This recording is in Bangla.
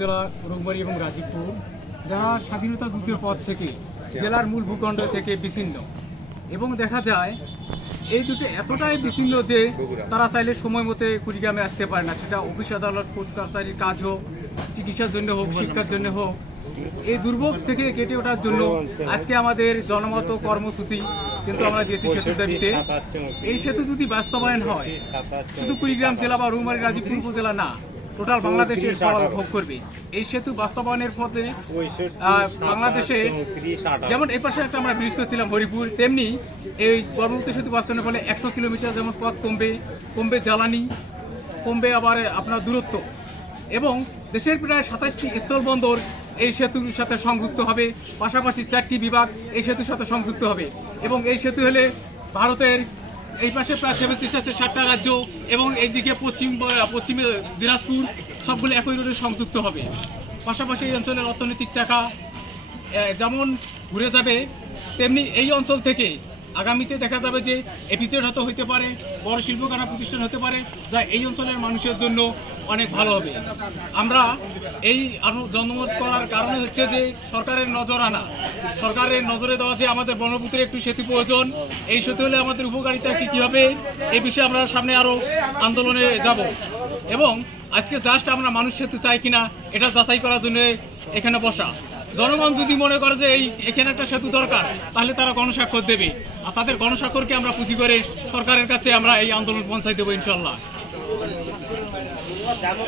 জেলা রৌমারী এবং গাজীপুর যারা স্বাধীনতা যুদ্ধের পর থেকে জেলার মূল ভূখণ্ড থেকে বিচ্ছিন্ন এবং দেখা যায় এই দুটো এতটাই বিচ্ছিন্ন যে তারা চাইলে সময় মতো কুড়িগ্রামে আসতে পারে না, সেটা অফিস আদালত কোর্ট কাছারির কাজ হোক, চিকিৎসার জন্য হোক, শিক্ষার জন্য হোক। এই দুর্ভোগ থেকে কেটে ওঠার জন্য আজকে আমাদের জনমত কর্মসূচি কিন্তু আমরা দিয়েছি সেতুর দাবিতে। এই সেতু যদি বাস্তবায়ন হয় শুধু কুড়িগ্রাম জেলা বা রৌমারী গাজীপুর উপজেলা না, টোটাল বাংলাদেশের ফল ভোগ করবে। এই সেতু বাস্তবায়নের ফলে বাংলাদেশে যেমন এই পাশে একটা আমরা ব্রিজ ছিলাম হরিপুর, তেমনি এই কর্মমুক্ত সেতু বাস্তবায়নের ফলে 100 কিলোমিটার যেমন পথ কমবে জ্বালানি, কমবে আবার আপনার দূরত্ব, এবং দেশের প্রায় 27টি স্থলবন্দর এই সেতুর সাথে সংযুক্ত হবে। পাশাপাশি 4টি বিভাগ এই সেতুর সাথে সংযুক্ত হবে এবং এই সেতু হলে ভারতের এই পাশে প্রায় 7টা রাজ্য এবং এইদিকে পশ্চিমে দিনাজপুর সবগুলো একই রোডে সংযুক্ত হবে। পাশাপাশি এই অঞ্চলের অর্থনৈতিক চাকা যেমন ঘুরে যাবে, তেমনি এই অঞ্চল থেকে আগামীতে দেখা যাবে যে এপিজেড হতে পারে, বড় শিল্পকারখানা প্রতিষ্ঠান হতে পারে, যা এই অঞ্চলের মানুষের জন্য অনেক ভালো হবে। আমরা এই জনমত করার কারণে হচ্ছে যে সরকারের নজরে দেওয়া যে আমাদের ব্রহ্মপুত্রে একটু সেতু প্রয়োজন, এই সেতু হলে আমাদের উপকারিতা কী হবে এই বিষয়ে আমরা সামনে আরও আন্দোলনে যাব। এবং আজকে জাস্ট আমরা মানুষ সেতু চাই কিনা এটা যাচাই করার জন্য এখানে বসা। জনগণ যদি মনে করে যে এখানে একটা সেতু দরকার, তাহলে তারা গণস্বাক্ষর দেবে, আর তাদের গণস্বাক্ষরকে আমরা পুঁজি করে সরকারের কাছে আমরা এই আন্দোলন পৌঁছাই দেবো ইনশাল্লাহ।